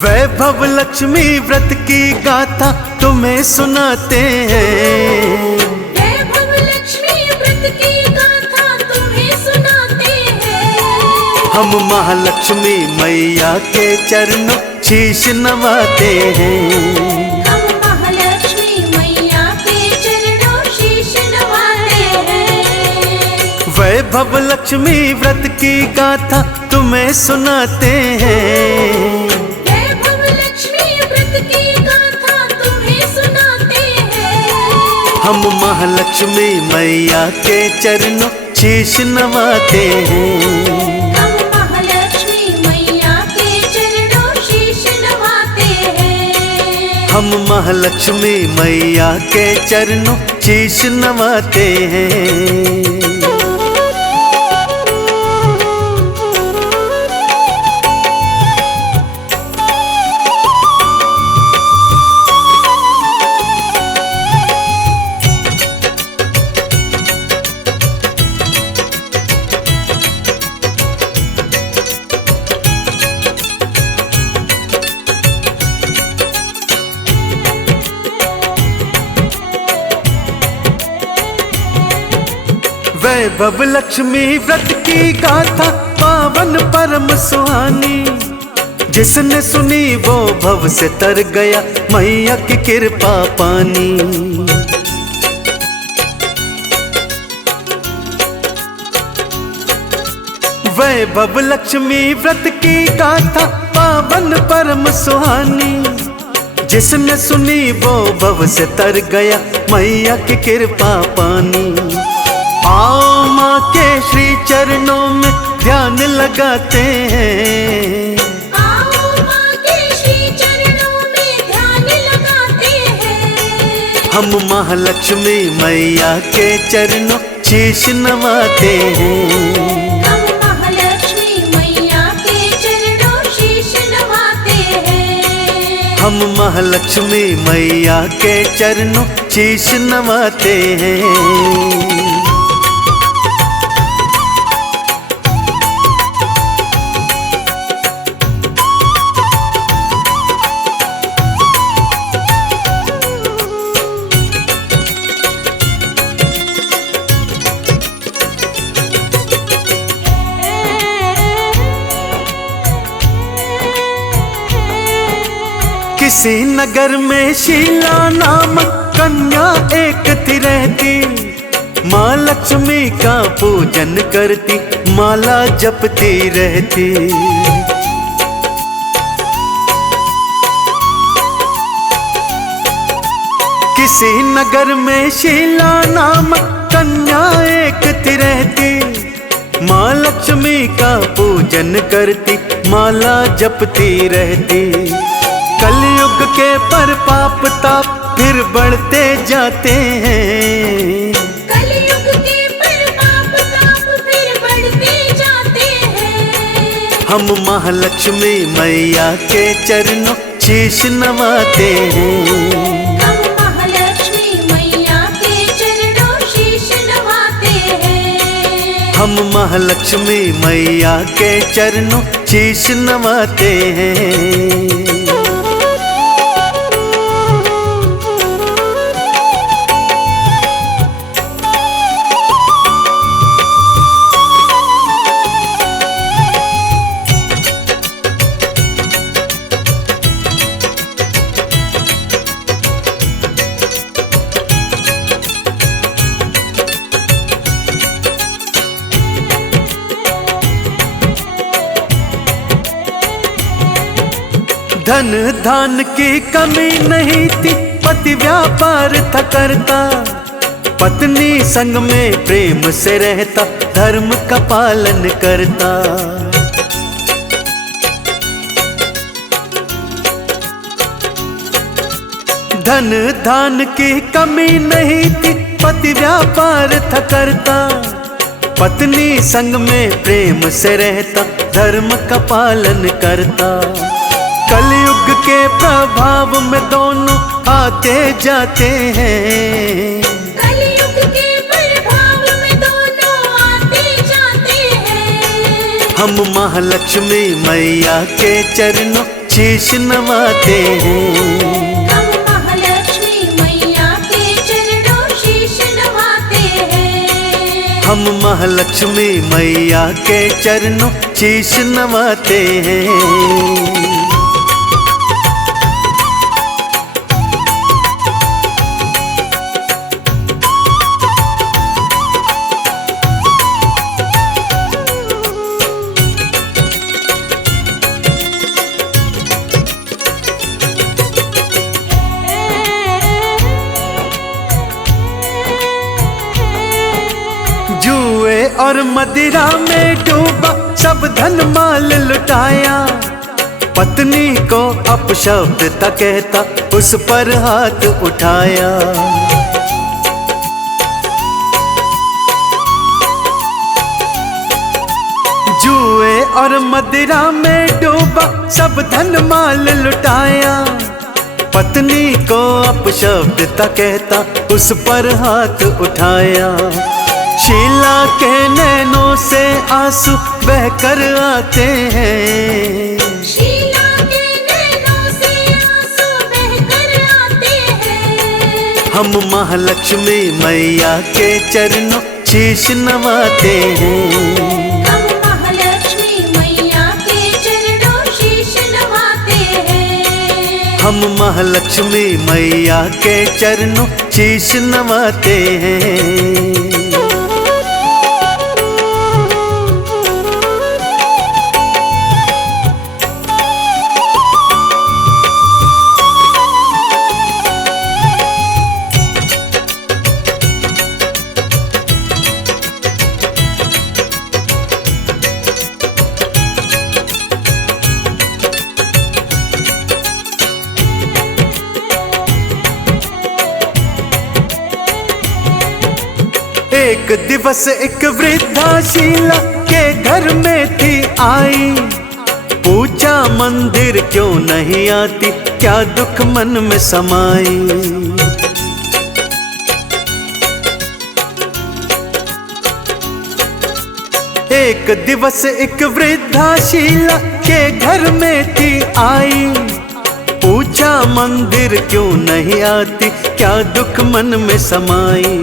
वैभव लक्ष्मी व्रत की गाथा तुम्हें सुनाते हैं। वैभव लक्ष्मी व्रत की गाथा तुम्हें सुनाते हैं। हम महालक्ष्मी मैया के चरणों शीश नवाते हैं। हम महालक्ष्मी मैया के चरणों शीश नवाते हैं। वैभव लक्ष्मी व्रत की गाथा तुम्हें सुनाते हैं। हम महालक्ष्मी मैया के चरणों शीश नवाते हैं। हम महालक्ष्मी मैया के चरणों शीश नवाते हैं। हम महालक्ष्मी मैया के चरणों शीश नवाते हैं। वैभव लक्ष्मी व्रत की गाथा पावन परम सुहानी, जिसने सुनी वो भव से तर गया मैया की कृपा पानी। वैभव लक्ष्मी व्रत की गाथा पावन परम सुहानी, जिसने सुनी वो भव से तर गया मैया की कृपा पानी। आओ माँ के श्री चरणों में ध्यान लगाते हैं। आओ माँ के श्री चरणों में ध्यान लगाते हैं। हम महालक्ष्मी मैया के चरणों शीश नवाते हैं। हम महालक्ष्मी मैया के चरणों शीश नवाते हैं। हम महालक्ष्मी मैया के चरणों शीश नवाते हैं। किसी नगर में शीला नामक कन्या एक थी रहती, माँ लक्ष्मी का पूजन करती माला जपती रहती। किसी नगर में शीला नामक कन्या एक थी रहती, माँ लक्ष्मी का पूजन करती माला जपती रहती। कलयुग के पर पाप ताप फिर बढ़ते जाते हैं। कलयुग के पर पाप ताप फिर बढ़ते जाते हैं। हम महालक्ष्मी मैया के चरणों शीश नवाते हैं। हम महालक्ष्मी मैया के चरणों शीश नवाते हैं। हम महालक्ष्मी मैया के चरणों शीश नवाते हैं। धन धान की कमी नहीं थी, पति व्यापार था करता, पत्नी संग में प्रेम से रहता धर्म का पालन करता। धन धान की कमी नहीं थी, पति व्यापार था करता, पत्नी संग में प्रेम से रहता धर्म का पालन करता। कलयुग के प्रभाव में दोनों आते जाते हैं। कलयुग के प्रभाव में दोनों आते जाते हैं। हम महालक्ष्मी मैया के चरणों शीश नवाते हैं। हम महालक्ष्मी मैया के चरणों शीश नवाते हैं। हम महालक्ष्मी मैया के चरणों शीश नवाते हैं। जुए और मदिरा में डूबा सब धन माल लुटाया, पत्नी को अपशब्द ता कहता उस पर हाथ उठाया। जुए और मदिरा में डूबा सब धन माल लुटाया, पत्नी को अपशब्द ता कहता उस पर हाथ उठाया। शीला के नैनों से आंसू बहकर आते हैं। शीला के नैनों से आंसू बहकर आते हैं। हम महालक्ष्मी मैया के चरणों शीश नवाते हैं। हम महालक्ष्मी मैया के चरणों शीश नवाते हैं। हम महालक्ष्मी मैया के चरणों शीश नवाते हैं। एक दिवस एक वृद्धा शीला के घर में थी आई, पूछा मंदिर क्यों नहीं आती, क्या दुख मन में समाई। एक दिवस एक वृद्धा शीला के घर में थी आई, पूछा मंदिर क्यों नहीं आती, क्या दुख मन में समाई।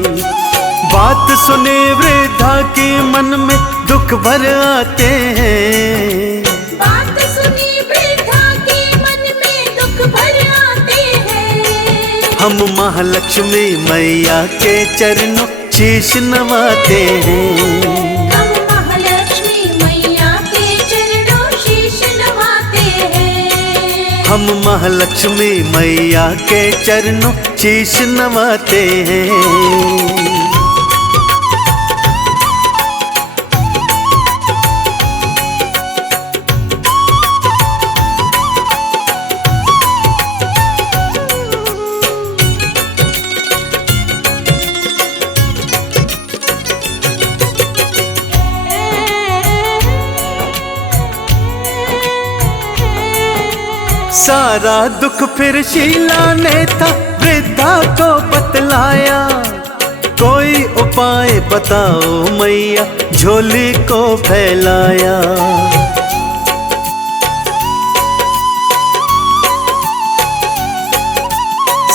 बात सुने वृद्धा के मन में दुख भर आते हैं। बात सुनी वृद्धा के मन में दुख भर आते हैं। हम महालक्ष्मी मैया के चरणों शीश नवाते हैं। हम महालक्ष्मी मैया के चरणों शीश नवाते हैं। हम महालक्ष्मी मैया के चरणों शीश नवाते हैं। सारा दुख फिर शीला ने था वृद्धा को बतलाया, कोई उपाय बताओ मैया झोली को फैलाया।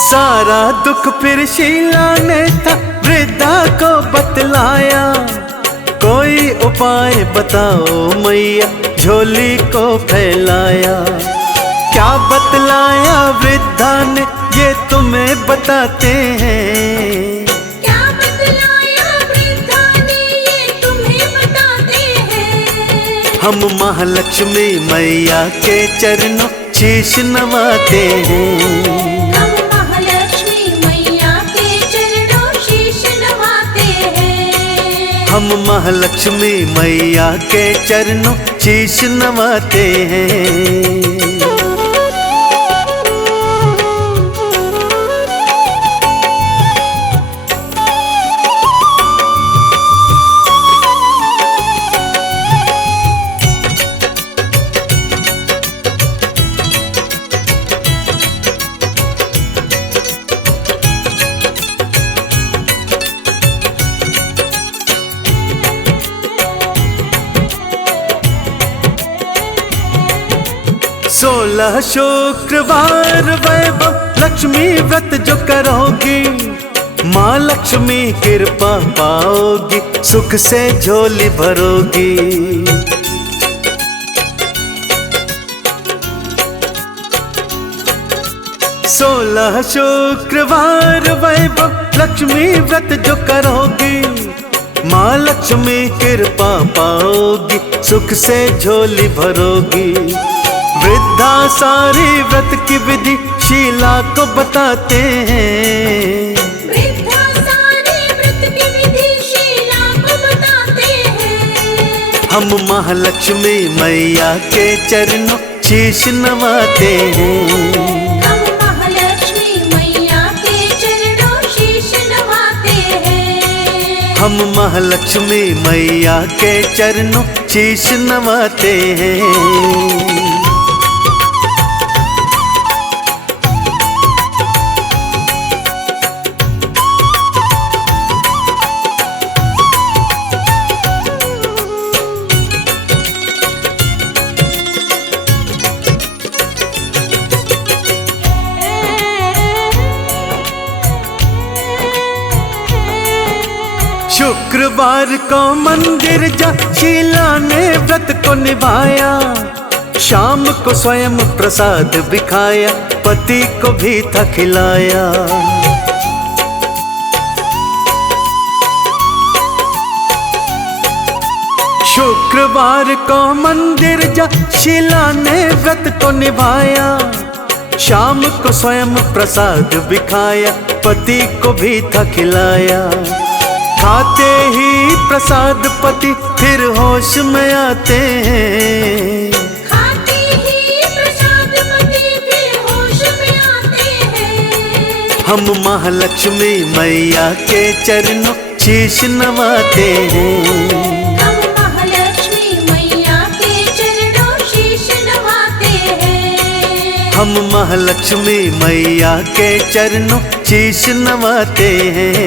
सारा दुख फिर शीला ने था वृद्धा को बतलाया, कोई उपाय बताओ मैया झोली को फैलाया। क्या बतलाया वृद्धा ने ये तुम्हें बताते हैं। क्या बतलाया वृद्धा ने ये तुम्हें बताते हैं। हम महालक्ष्मी मैया के चरणों शीश नवाते हैं। हम महालक्ष्मी मैया के चरणों शीश नवाते हैं। हम महालक्ष्मी मैया के चरणों शीश नवाते हैं। 16 शुक्रवार वैभव लक्ष्मी व्रत जो करोगी, माँ लक्ष्मी कृपा पाओगी, सुख से झोली भरोगी। 16 शुक्रवार वैभव लक्ष्मी व्रत जो करोगी, माँ लक्ष्मी कृपा पाओगी, सुख से झोली भरोगी। वृद्धा सारी व्रत की विधि शीला को बताते हैं, वृद्धा सारी व्रत की विधि शीला को बताते हैं। हम महालक्ष्मी मैया के चरणों शीश नवाते हैं, हम महालक्ष्मी मैया के चरणों शीश नवाते हैं। हम महालक्ष्मी मैया के चरणों शीश नवाते हैं। शुक्रवार को मंदिर जा शीला ने व्रत को निभाया, शाम को स्वयं प्रसाद भी खाया, पति को भी था खिलाया। शुक्रवार को मंदिर जा शीला ने व्रत को निभाया, शाम को स्वयं प्रसाद भी खाया, पति को भी था खिलाया। खाते ही प्रसाद पति फिर होश में आते हैं, खाते ही प्रसाद पति फिर होश में आते हैं। हम महालक्ष्मी मैया के चरणों शीश नवाते हैं, हम महालक्ष्मी मैया के चरणों शीश नवाते हैं। हम महालक्ष्मी मैया के चरणों शीश नवाते हैं।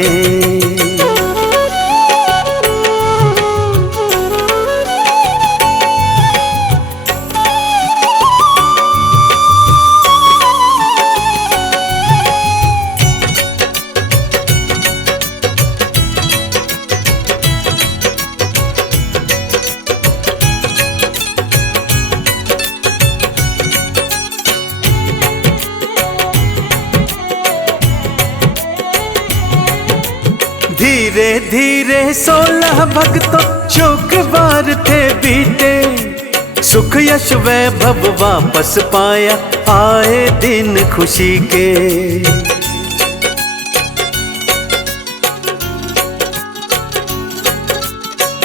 धीरे धीरे 16 भक्तों शुक्रवार थे बीते, सुख यश वैभव वापस पाया, आए दिन खुशी के।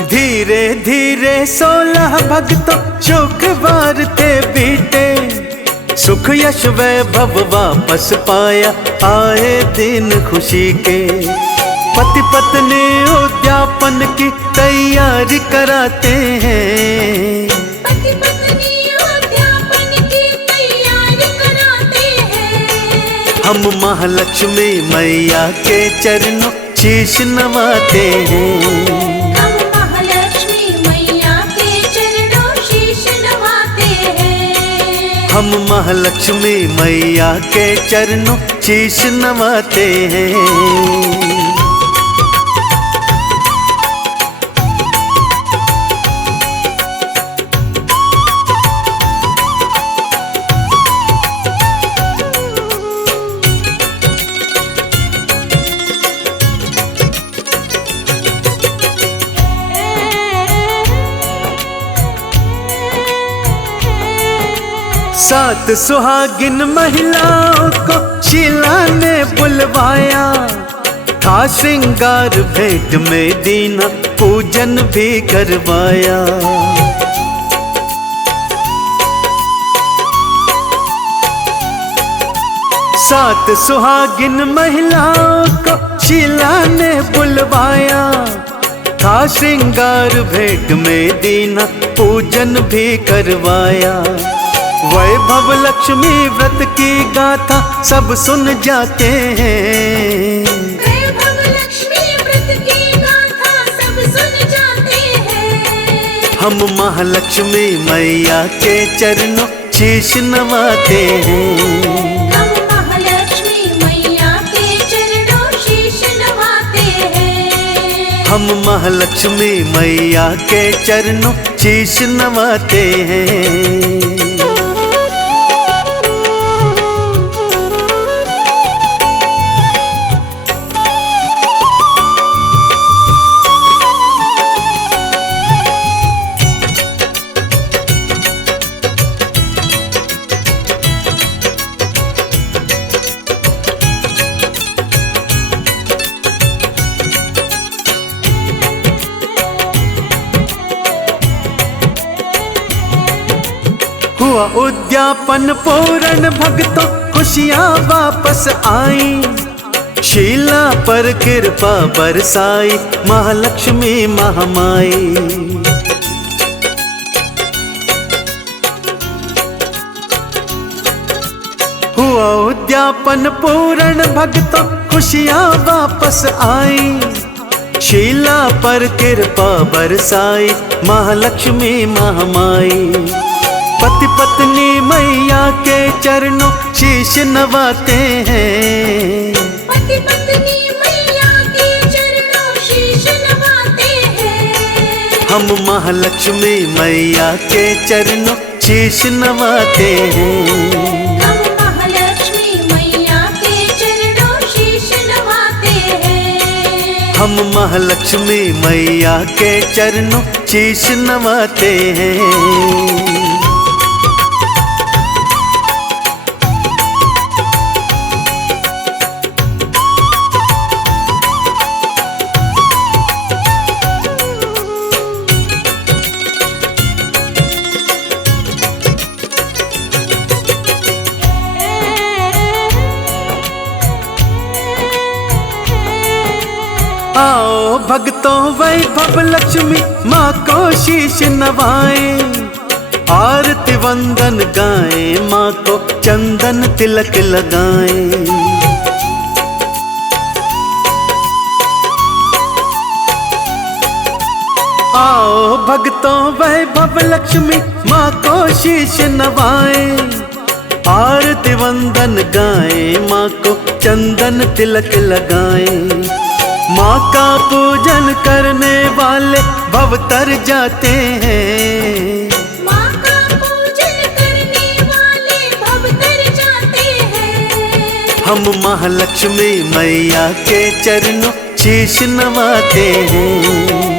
धीरे धीरे 16 भक्तों शुक्रवार थे बीते, सुख यश वैभव वापस पाया, आए दिन खुशी के। पति पत्नी उद्यापन की तैयारी कराते हैं, पति पत्नी उद्यापन की तैयारी कराते हैं। हम महालक्ष्मी मैया के चरणों शीश नवाते हैं, हम महालक्ष्मी मैया के चरणों शीश नवाते हैं। हम महालक्ष्मी मैया के चरणों शीश नवाते हैं। सात सुहागिन महिलाओं को शीला ने बुलवाया, था श्रृंगार भेंट में दीना, पूजन भी करवाया। सात सुहागिन महिलाओं को शीला ने बुलवाया, था श्रृंगार भेंट में दीना, पूजन भी करवाया। वैभव लक्ष्मी व्रत की गाथा सब सुन जाते हैं, वैभव लक्ष्मी व्रत की गाथा सब सुन जाते हैं। हम महालक्ष्मी मैया के चरणों शीश नवाते हैं। हम महालक्ष्मी मैया के चरणों शीश नवाते हैं। हम महालक्ष्मी मैया के चरणों शीश नवाते हैं। हुआ उद्यापन पूर्ण भक्तों खुशियाँ वापस आई। शीला पर कृपा बरसाई महालक्ष्मी महामाई। हुआ उद्यापन पूर्ण भक्तों खुशियाँ वापस आई। शीला पर कृपा बरसाई महालक्ष्मी महामाई। पति पत्नी मैया के चरणों शीश नवाते हैं। पति पत्नी मैया के चरणों शीश नवाते हैं। हम महालक्ष्मी मैया के चरणों शीश नवाते हैं। हम महालक्ष्मी मैया के चरणों शीश नवाते हैं। हम महालक्ष्मी मैया के चरणों शीश नवाते हैं। आओ भक्तों वैभव लक्ष्मी माँ को शीश नवाए। आरती वंदन गाए माँ को चंदन तिलक लगाए। आओ भक्तों वैभव लक्ष्मी माँ को शीश नवाए। आरती वंदन गाए माँ को चंदन तिलक लगाए। माँ का पूजन करने वाले भव तर जाते हैं। माँ का पूजन करने वाले भव तर जाते हैं। हम महालक्ष्मी मैया के चरणों शीश नवाते हैं।